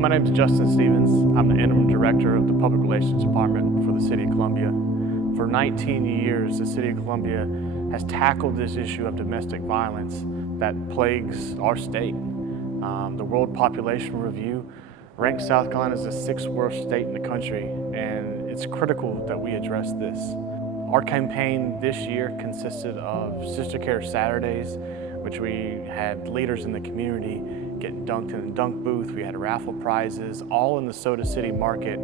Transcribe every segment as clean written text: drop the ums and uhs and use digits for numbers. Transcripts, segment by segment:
my name is Justin Stevens. I'm the Interim Director of the Public Relations Department for the City of Columbia. For 19 years, the City of Columbia has tackled this issue of domestic violence that plagues our state. The World Population Review ranks South Carolina as the 6th worst state in the country, and it's critical that we address this. Our campaign this year consisted of Sistercare Saturdays, which we had leaders in the community get dunked in a dunk booth. We had raffle prizes, all in the Soda City market,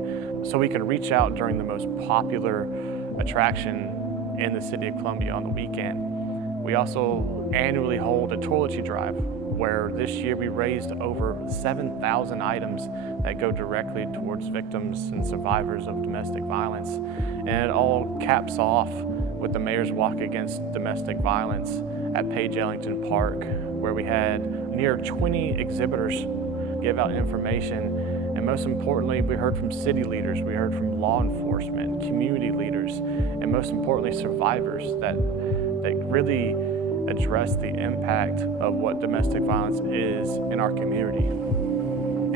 so we could reach out during the most popular attraction in the City of Columbia on the weekend. We also annually hold a toiletry drive, where this year we raised over 7,000 items that go directly towards victims and survivors of domestic violence. And it all caps off with the Mayor's Walk Against Domestic Violence at Page Ellington Park, where we had near 20 exhibitors give out information. And most importantly, we heard from city leaders, we heard from law enforcement, community leaders, and most importantly, survivors that really address the impact of what domestic violence is in our community.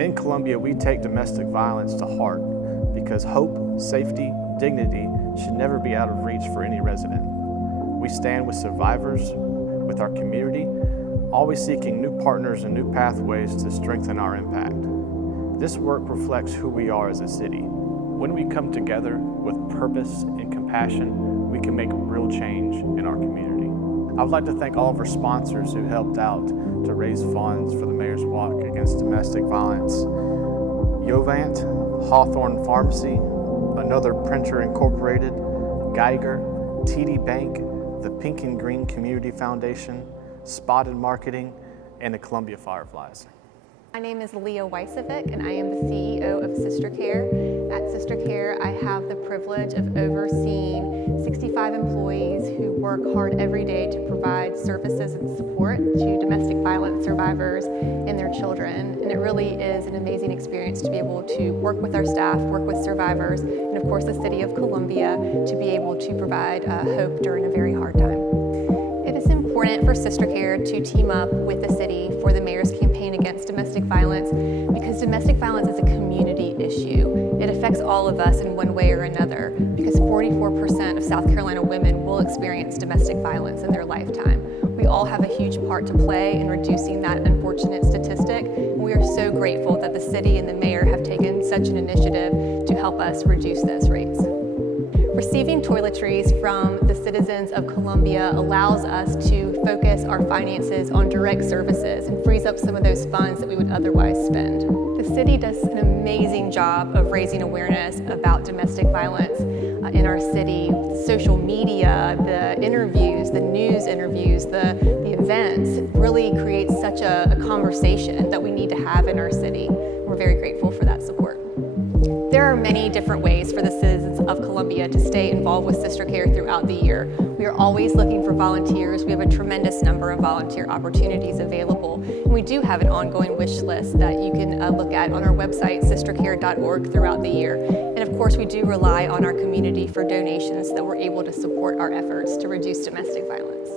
In Columbia, we take domestic violence to heart because hope, safety, dignity should never be out of reach for any resident. We stand with survivors, with our community, always seeking new partners and new pathways to strengthen our impact. This work reflects who we are as a city. When we come together with purpose and compassion, we can make real change in our community. I would like to thank all of our sponsors who helped out to raise funds for the Mayor's Walk Against Domestic Violence. Yovant, Hawthorne Pharmacy, Another Printer Incorporated, Geiger, TD Bank, the Pink and Green Community Foundation, Spotted Marketing, and the Columbia Fireflies. My name is Leah Wicevic, and I am the CEO of Sistercare. At Sistercare, I have the privilege of overseeing 65 employees who work hard every day to provide services and support to domestic violence survivors and their children. And it really is an amazing experience to be able to work with our staff, work with survivors, and of course the City of Columbia to be able to provide hope during a very hard time. It is important for Sistercare to team up with the city for the Mayor's campaign against domestic violence because domestic violence is a community issue. It affects all of us in one way or another because 44% of South Carolina women will experience domestic violence in their lifetime. We all have a huge part to play in reducing that unfortunate statistic, and we are so grateful that the city and the mayor have taken such an initiative to help us reduce those rates. Receiving toiletries from the citizens of Columbia allows us to focus our finances on direct services and frees up some of those funds that we would otherwise spend. The city does an amazing job of raising awareness about domestic violence in our city. Social media, the interviews, the news interviews, the events really create such a conversation that we need to have in our city. We're very grateful for that support. There are many different ways for the citizens of Columbia to stay involved with Sistercare throughout the year. We are always looking for volunteers. We have a tremendous number of volunteer opportunities available. And we do have an ongoing wish list that you can look at on our website, sistercare.org, throughout the year. And of course, we do rely on our community for donations that we're able to support our efforts to reduce domestic violence.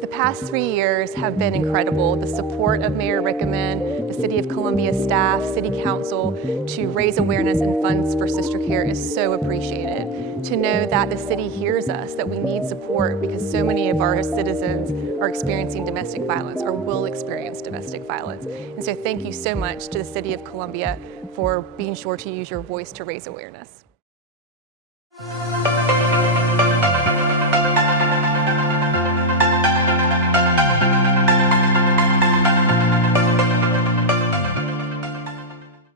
The past 3 years have been incredible. The support of Mayor Rickaman, the City of Columbia staff, City Council to raise awareness and funds for Sistercare is so appreciated. To know that the city hears us, that we need support because so many of our citizens are experiencing domestic violence or will experience domestic violence. And so thank you so much to the City of Columbia for being sure to use your voice to raise awareness.